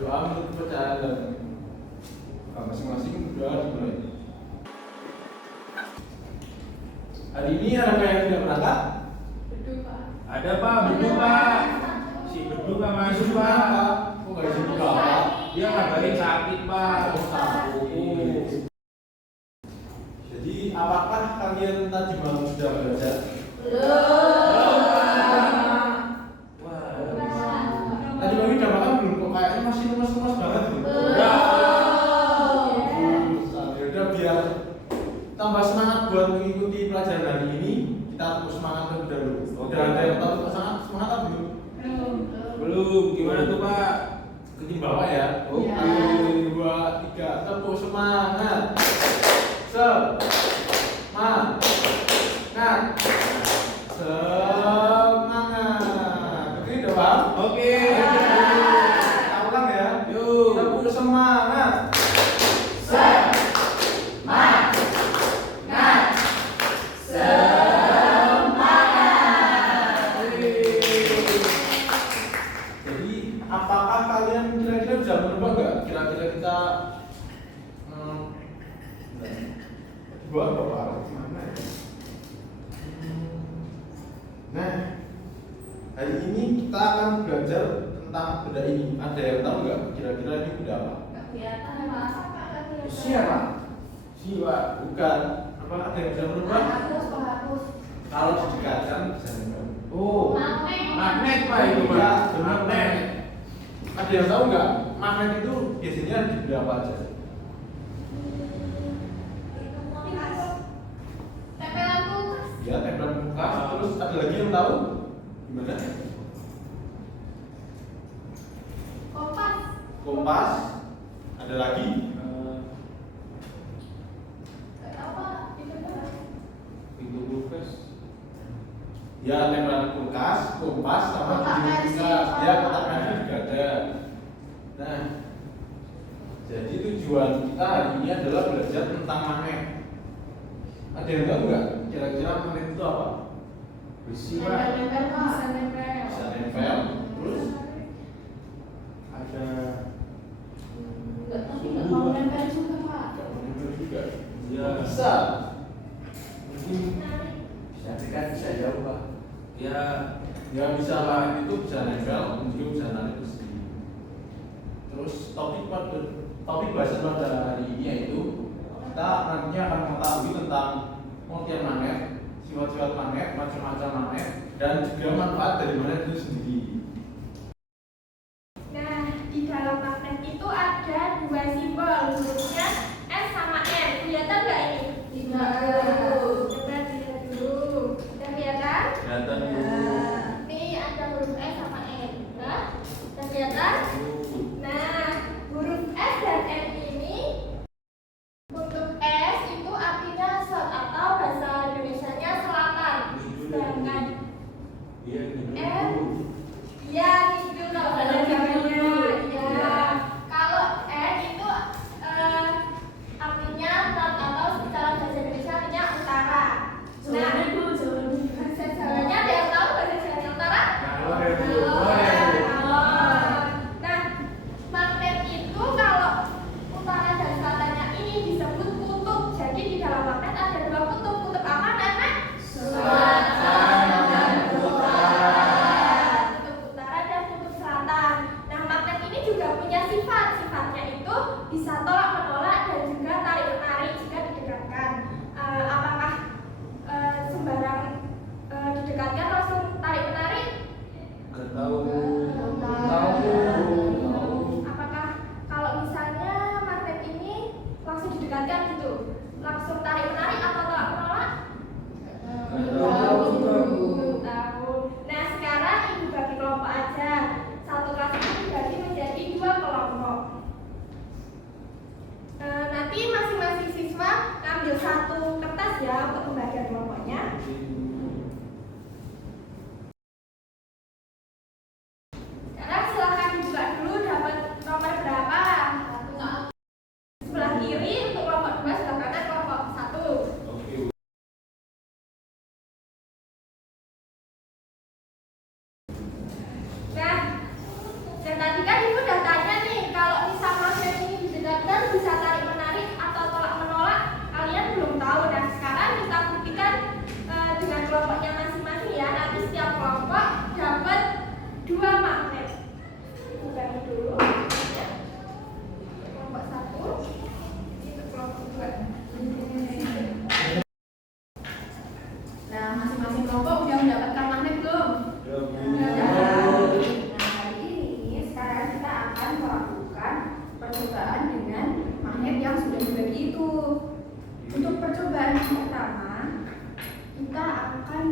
Doa untuk kepercayaan dan masing-masing doa dimulai. Hari ini ada yang tidak berangkat? Bedu, Pak. Ada Pak, bedu Pak. Si bedu nggak masuk Pak. Kok nggak izin buka Pak? Dia ngabarin sakit Pak. Jadi apakah kalian tadi malam sudah belajar? Tadi pagi udah makan belum? Kok kayaknya masih lemas-lemas banget gitu. Udah biar tambah semangat buat mengikuti pelajaran hari ini, kita terus semangat terlebih dahulu. Udah ada yang tahu semangat apa belum? Belum. Gimana tuh Pak? Ikutin bawa ya. Oh, Ya. 1, 2, 3, tepuk semangat. Semangat. Semangat. Oke, udah paham? Oke. Kita ulang ya. Yuk. Tepuk semangat. Jadi apakah kalian kira-kira bisa menebak nggak? Kira-kira kita buat apa? Mana ya? Nah, hari ini kita akan belajar tentang benda ini. Ada yang tahu nggak? Kira-kira ini benda apa? Siapa? Siwa. Bukan. Apa? Ada yang bisa menebak? Kalau didekatkan bisa menebak. Oh. Magnet Pak itu Pak. Magnet. Ada yang tahu nggak? Magnet itu biasanya di benda apa aja? Ya, tempelan kulkas. Terus ada lagi yang tahu? Gimana? Kompas. Ada lagi? Pintu kulkas. Ya, tempelan kulkas, kompas, sama Kotak pintu pensil, kulkas. Pak. Ya, kotak pensil juga ada. Nah, jadi tujuan kita hari ini adalah belajar tentang magnet. Ada yang tahu nggak? Kira-kira magnet itu apa? Besi Pak. Bisa nempel. Terus ada nggak mau nempel juga. Ya. Bisa. Mungkin bisa dekat, bisa jauh Pak. Ya. Ya bisa lah, itu bisa nempel, mungkin bisa narik besi. Terus topik bahasan pada hari ini yaitu kita nantinya akan mengetahui tentang pengertian magnet, sifat-sifat magnet, macam-macam magnet, dan juga manfaat dari magnet itu sendiri. Nah, di dalam magnet itu ada dua simbol, hurufnya S sama N. Kelihatan nggak ini? Coba dilihat dulu. Udah kelihatan? Kelihatan Bu. Nih ada huruf S sama N. Nah, udah kelihatan? Nah, huruf S dan N ini, untuk S itu artinya atau bahasa Indonesianya selatan. Sedangkan Iya, N, ya gitu kalau bahasa Jawanya, ya. Kalau N itu artinya not atau secara bahasa Indonesia artinya utara. Nah, bahasa Jawanya ada yang tahu bahasa Jawanya utara? Nah, magnet itu kalau utara dan selatannya ini disebut kutub. Jadi di dalam magnet ada dua kutub. Kutub apa, Nana? Selatan dan utara. Kutub utara dan kutub selatan. Nah, magnet ini juga punya sifat. Sifatnya itu bisa tolak menolak dan juga tarik menarik jika didekatkan. Apakah sembarang didekatkan langsung tarik menarik? Nggak tahu. Apakah kalau misalnya magnet ini langsung didekatkan gitu, langsung tarik menarik atau tolak menolak? Belum tahu. Nah, sekarang ibu bagi kelompok aja. Satu kelas ini dibagi menjadi dua kelompok. Nanti masing-masing siswa ngambil satu kertas ya untuk pembagian kelompoknya. Sekarang silahkan dibuka dulu, dapat nomor berapa? Sebelah kiri untuk kelompok 2, sebelah kanan kelompok 1. Oke. Nah, dan tadi kan ibu udah tanya nih, dua magnet. Bukan dulu. Kelompok 1, itu kelompok 2. Nah, masing-masing kelompok udah mendapatkan magnet belum? Nah, hari ini sekarang kita akan melakukan percobaan dengan magnet yang sudah dibagi itu. Untuk percobaan yang pertama, kita akan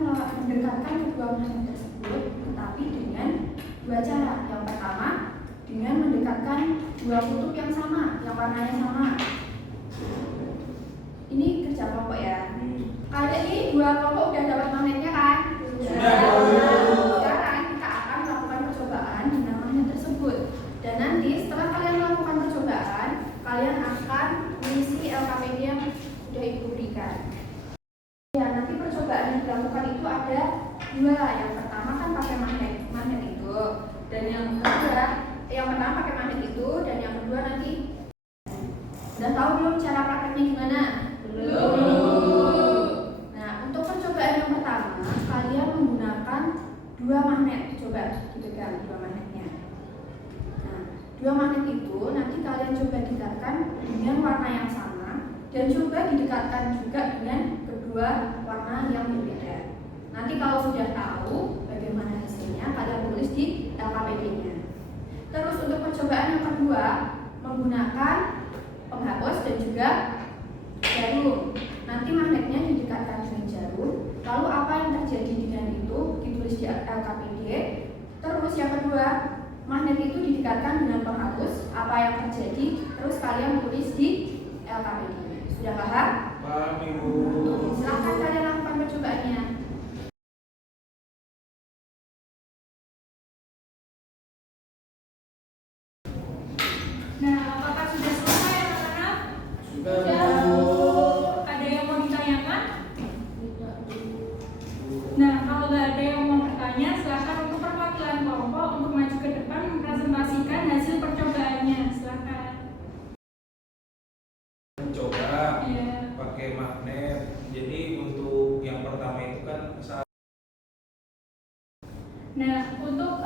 mendekatkan kedua magnet tersebut, tetapi dengan dua cara. Yang pertama, dengan mendekatkan dua kutub yang sama, yang warnanya sama. Ini kerja kelompok ya. Kali ini dua kelompok udah dapat magnetnya kan? Sekarang kita akan melakukan percobaan dengan magnet tersebut. Dan nanti setelah kalian melakukan percobaan, kalian akan mengisi LKPD yang sudah ibu berikan. Ya, nanti percobaan yang dilakukan itu ada dua. Yang pertama kan pakai magnet itu, dan yang kedua, yang pertama pakai magnet itu, dan yang kedua nanti. Udah tahu belum cara prakteknya gimana? Belum. Nah, untuk percobaan yang pertama, kalian menggunakan dua magnet. Coba dipegang dua magnetnya. Nah, dua magnet itu nanti kalian coba dekatkan dengan warna yang sama, dan coba didekatkan juga dengan kedua warna yang berbeda. Nanti kalau sudah tahu bagaimana hasilnya, kalian tulis di LKPD-nya. Terus untuk percobaan yang kedua, menggunakan penghapus dan juga jarum. Nanti magnetnya didekatkan dengan jarum, lalu apa yang terjadi dengan itu ditulis di LKPD. Terus yang kedua, magnet itu didekatkan dengan penghapus, apa yang terjadi, terus kalian tulis di LKPD. Sudah paham? Paham, Ibu. Silahkan kalian lakukan percobaannya. Nah, apakah sudah selesai anak-anak? Sudah, Bu. Ada yang mau ditanyakan? Nah, kalau nggak ada yang mau bertanya, silakan untuk perwakilan kelompok untuk maju ke depan mempresentasikan hasil percobaannya. Silakan. Coba Ya. pakai magnet. Jadi untuk yang pertama itu kan Nah, untuk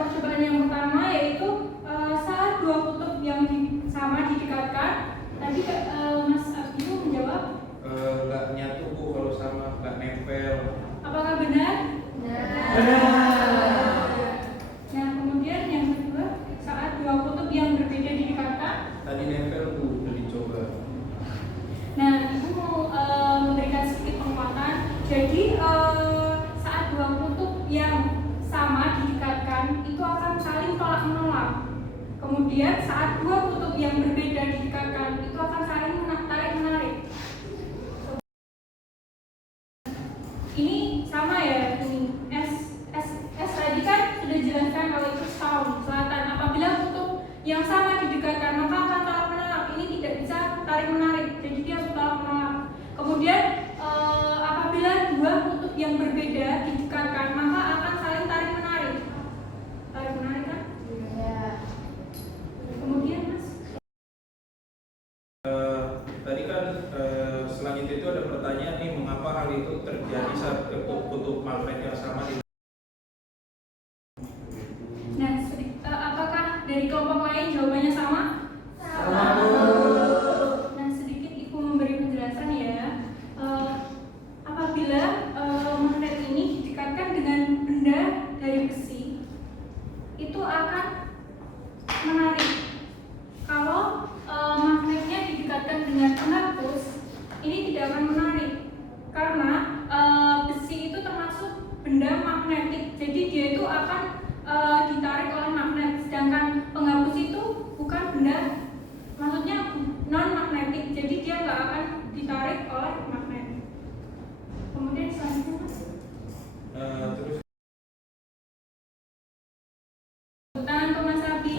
percobaan yang pertama yaitu saat dua kutub yang sama didekatkan. Tadi Mas Abdi menjawab, nggak nyatu, Bu, kalau sama nggak nempel. apakah benar? Benar. Nah, kemudian yang kedua, saat dua kutub yang berbeda didekatkan. Tadi nempel, Bu, udah dicoba. Nah, Ibu mau memberikan sedikit penguatan. Jadi saat dua kutub yang sama didekatkan itu akan saling tolak menolak. Kemudian saat dua kutub yang berbeda didekatkan itu akan saling tarik menarik. Ini sama ya, ini S tadi kan sudah jelaskan kalau itu south selatan. Apabila kutub yang sama didekatkan maka akan tarik menolak. Ini tidak bisa tarik menarik, jadi dia harus tarik menolak. Kemudian apabila dua kutub yang berbeda didekatkan maka akan saling tarik menarik. Tarik menarik kan? Ya. Kemudian Mas. Tadi kan selanjutnya itu ada pertanyaan nih, mengapa hal itu terjadi saat kutub magnet yang sama di Nah, apakah dari kelompok lain jawabannya sama? Nah, sedikit Ibu memberi penjelasan ya. Apabila magnet ini didekatkan dengan benda dari besi, itu akan menarik. Kalau magnetnya didekatkan dengan penghapus, ini tidak akan menarik karena besi itu termasuk benda magnetik, jadi dia itu akan ditarik oleh magnet, sedangkan penghapus itu bukan benda, maksudnya non magnetik, jadi dia nggak akan ditarik oleh magnet. Kemudian selanjutnya Mas. terus Tangan ke Mas Abi.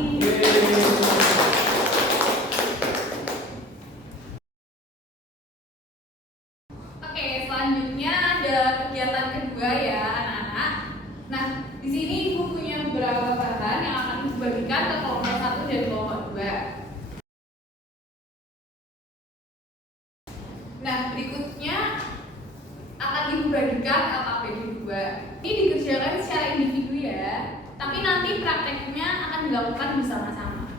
Oke, selanjutnya ada kegiatan kedua ya anak-anak. Nah, di sini Ibu punya beberapa bahan yang akan dibagikan ke kelompok 1 dan kelompok 2. Nah, berikutnya akan Ibu bagikan LKPD 2. Ini dikerjakan secara individu ya. Tapi nanti prakteknya akan dilakukan bersama-sama.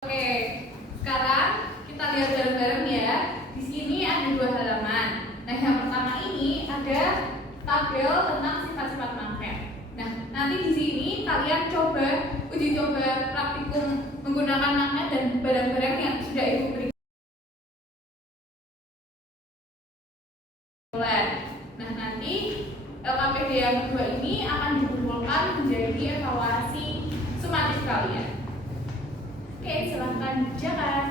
Oke, sekarang kita lihat bareng-bareng ya. Di sini ada 2 halaman. Nah, yang pertama ini ada tabel tentang sifat-sifat magnet. Nah, nanti di sini kalian uji coba praktikum menggunakan magnet dan barang-barang yang sudah Ibu berikan. Nah, nanti LKPD yang kedua ini akan dikumpulkan menjadi evaluasi sumatif kalian. Oke, silahkan dikerjakan.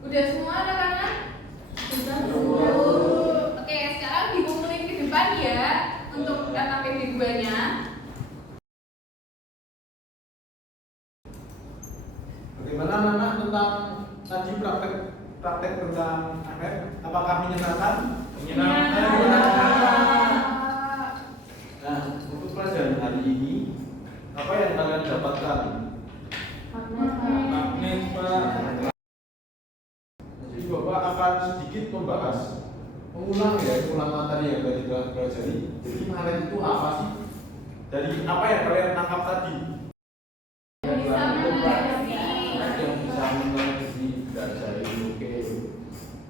Udah semua anak-anak? Sudah. Oke, sekarang dikumpulin ke depan ya untuk LKPD 2-nya. Bagaimana anak-anak tentang tadi praktek tentang magnet? Apakah menyenangkan? Nah, untuk pelajaran hari ini, apa yang kalian dapatkan? Magnet, Pak. Jadi Bapak akan sedikit mengulang materi yang tadi telah dipelajari. Jadi magnet itu apa sih? Dari apa yang kalian tangkap tadi? Bisa mendeteksi. Yang bisa mendeteksi dari oke,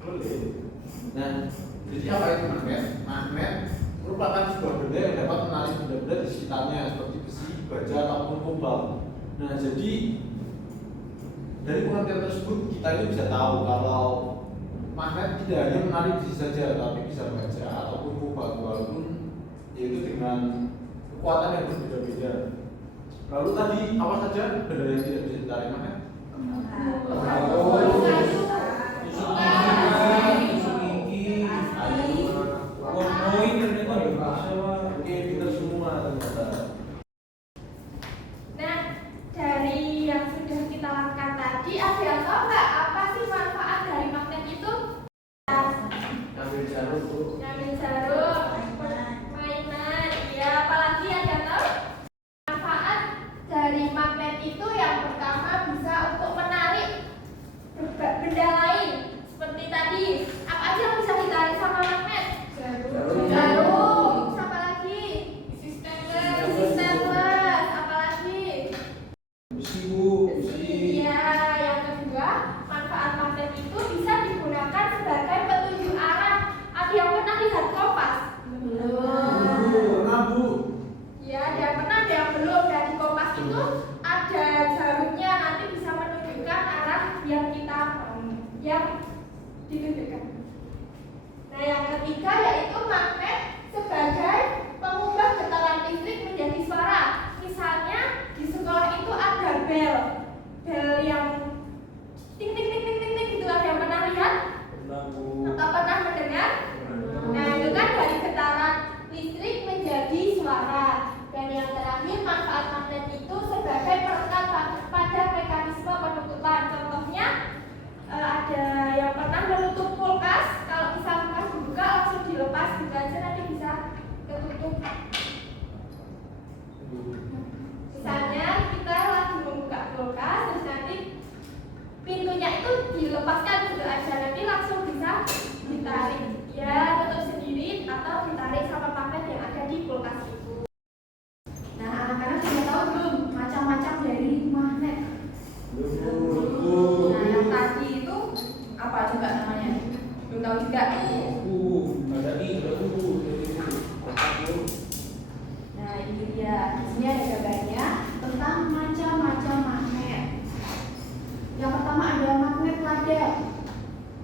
boleh. Nah, jadi apa itu magnet? Magnet merupakan sebuah benda yang dapat menarik benda-benda di sekitarnya seperti besi, baja ataupun kobalt. Nah, jadi dari pengertian tersebut kita ini bisa tahu kalau magnet tidak hanya menarik besi saja, tapi bisa baja ataupun kobalt, walaupun yaitu dengan kekuatan yang berbeda-beda. Lalu tadi apa saja benda yang tidak bisa ditarik magnet? Oke, pintar semua ternyata. Nah, dari yang sudah kita lakukan tadi, ada yang tahu nggak apa sih manfaat dari magnet itu? Ambil jarum tuh. Ngambil jarum, mainan, ya apalagi ada yang tahu? Manfaat dari magnet itu yang pertama bisa untuk menarik benda lain. Seperti tadi, apa aja yang bisa ditarik sama magnet? Jarum, apa lagi? Besi stainless, apa lagi? Besi. Iya, yang kedua, manfaat magnet itu bisa digunakan sebagai petunjuk arah. Ada yang pernah lihat kompas? Pernah, Bu. Ya, ada yang pernah, ada yang belum. Dari kompas itu ada jarumnya, nanti bisa menunjukkan arah yang kita yang ditunjukkan. Nah, yang ketiga yaitu magnet sebagai pengubah getaran listrik menjadi suara. Misalnya di sekolah itu ada bel yang ting ting ting ting ting ting gitu. Ada yang pernah lihat? Atau pernah mendengar? Nah, itu kan dari getaran listrik menjadi suara. Dan yang terakhir, manfaat magnet itu sebagai perekat pada mekanisme penutupan. Contohnya ada yang pernah menutup kulkas. Kalau misalnya kulkas dibuka langsung dilepas, buka aja nanti bisa ketutup. Misalnya kita lagi membuka kulkas, terus nanti pintunya itu dilepaskan gitu aja, nanti langsung bisa ditarik. Ya, tutup sendiri atau ditarik sama magnet yang ada di kulkas itu. Nah, anak-anak sudah tahu belum macam-macam dari magnet? Nah, yang tadi itu apa juga namanya? Belum tahu juga. Nah, ini dia. Di sini ada gambarnya tentang macam-macam magnet. Yang pertama ada magnet ladang.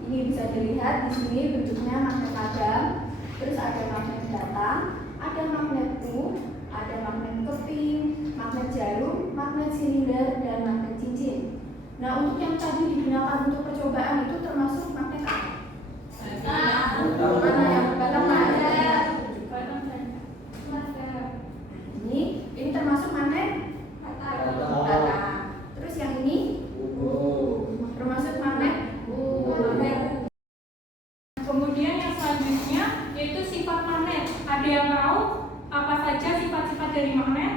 Ini bisa dilihat di sini bentuknya magnet ladang. Terus ada magnet datang, ada magnet move, ada magnet keping, magnet jarum, magnet silinder, dan magnet cincin. Nah, untuk yang tadi digunakan untuk percobaan itu termasuk magnet apa? Mana yang pertama ada? Ini termasuk magnet datang. Terus yang ini termasuk magnet. Kemudian yang selanjutnya yaitu sifat magnet. Ada yang tahu apa saja sifat-sifat dari magnet?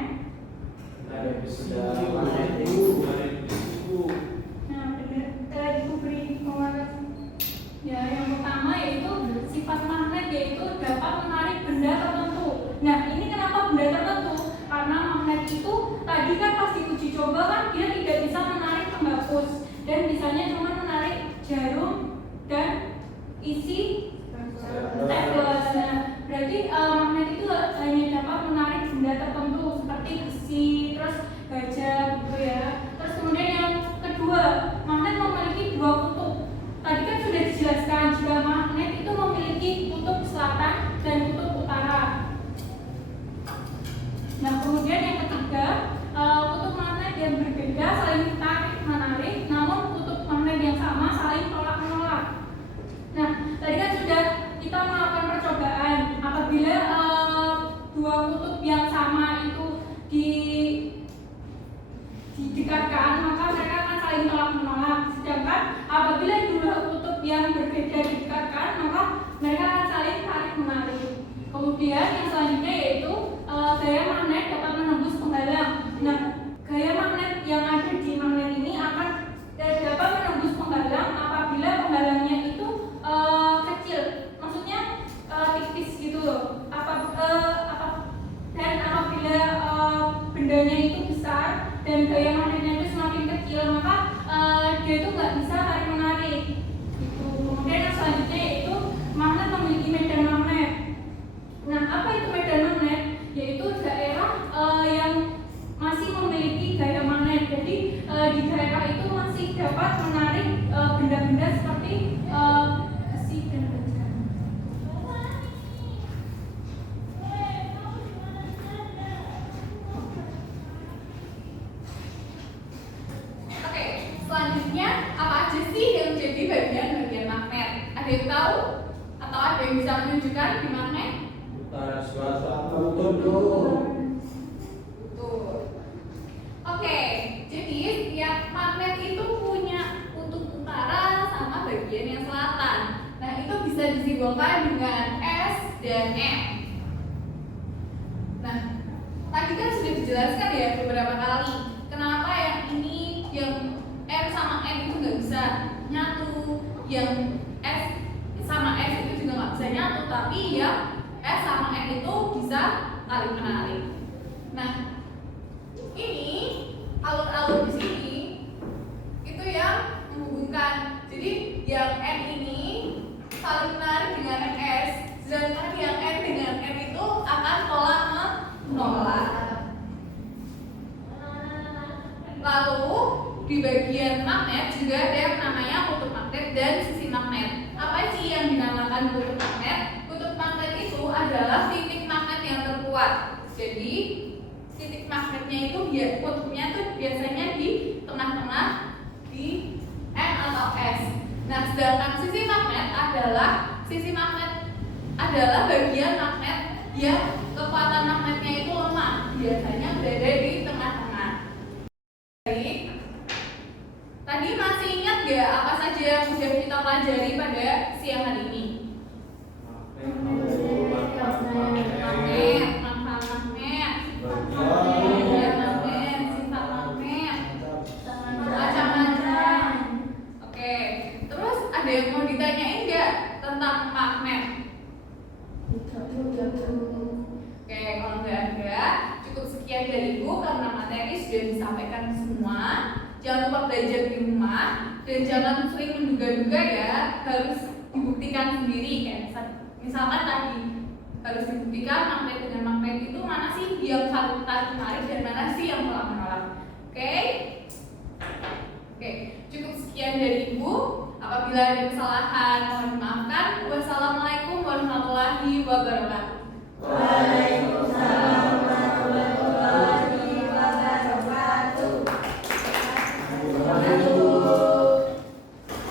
Nah, benar. Ibu beri penjelasan. Ya, yang pertama yaitu sifat magnet yaitu dapat menarik benda tertentu. Nah, ini kenapa benda tertentu? Karena magnet itu tadi kan pas diuji coba kan dia tidak bisa menarik tembakau dan bisanya cuma menarik jarum dan isi staples. Nah, berarti magnet itu hanya dapat menarik benda tertentu seperti besi, terus baja gitu ya. Terus kemudian yang kedua, magnet memiliki dua kutub. Tadi kan sudah dijelaskan jika magnet itu memiliki kutub selatan dan kutub utara. Nah, kemudian yang ketiga, kutub magnet yang berbeda saling tarik menarik, namun kutub magnet yang sama saling tolak menolak. Nah, tadi kan sudah kita melakukan percobaan. Apabila dua kutub yang sama itu didekatkan, maka mereka akan saling tolak menolak. Sedangkan apabila dua kutub yang berbeda didekatkan, maka mereka akan saling tarik menarik. Kemudian yang selanjutnya yaitu gaya magnet dapat menembus penghalang. Nah, gaya magnet yang ada di magnet ini akan dapat menembus penghalang apabila penghalangnya itu kecil, maksudnya tipis gitu loh. Dan apabila bendanya itu besar dan gaya magnetnya itu semakin kecil, maka dia itu nggak bisa tarik menarik. Gitu. Kemudian yang selanjutnya yaitu magnet memiliki medan magnet. Nah, apa itu medan magnet? Yaitu daerah yang masih memiliki gaya magnet. Jadi di daerah itu masih dapat menarik benda-benda seperti besi dan baja. Oke, selanjutnya apa aja sih yang jadi bagian-bagian magnet? Ada yang tahu? Atau ada yang bisa menunjukkan di magnet? Utara, selatan, Betul. Oke, jadi setiap magnet itu punya kutub utara sama bagian yang selatan. Nah, itu bisa disimbolkan dengan S dan M. Nah, tadi kan sudah dijelaskan ya beberapa kali kenapa yang ini, yang M sama N itu nggak bisa nyatu, yang S sama S itu juga nggak bisa nyatu, tapi yang S sama N itu bisa tarik menarik. Nah, ini alur-alur di sini itu yang menghubungkan. Jadi yang N ini saling menarik dengan yang S, sedangkan yang N dengan N itu akan tolak menolak. Lalu di bagian magnet juga ada yang namanya kutub magnet dan sisi magnet. Apa sih yang dinamakan kutub magnet? Kutub magnet itu adalah titik magnet yang terkuat. Jadi titik magnetnya itu kutubnya itu biasanya di tengah-tengah di N atau S. Nah, sedangkan sisi magnet adalah bagian magnet yang kekuatan magnetnya itu lemah, biasanya berada di tengah-tengah. Baik, tadi masih ingat gak apa saja yang sudah kita pelajari pada siang hari ini? Magnet, manfaat magnet, sifat magnet, macam-macam. Oke, terus ada yang mau ditanyain nggak tentang magnet? Oke, kalau nggak ada, cukup sekian dari Ibu karena materi sudah disampaikan semua. Jangan lupa belajar di rumah dan jangan sering menduga-duga ya, harus dibuktikan sendiri ya. Misalkan tadi harus dibuktikan magnet dengan magnet itu mana sih yang saling tarik menarik dan mana sih yang tolak menolak. Oke, cukup sekian dari Ibu. Apabila ada kesalahan mohon dimaafkan. Wassalamualaikum warahmatullahi wabarakatuh.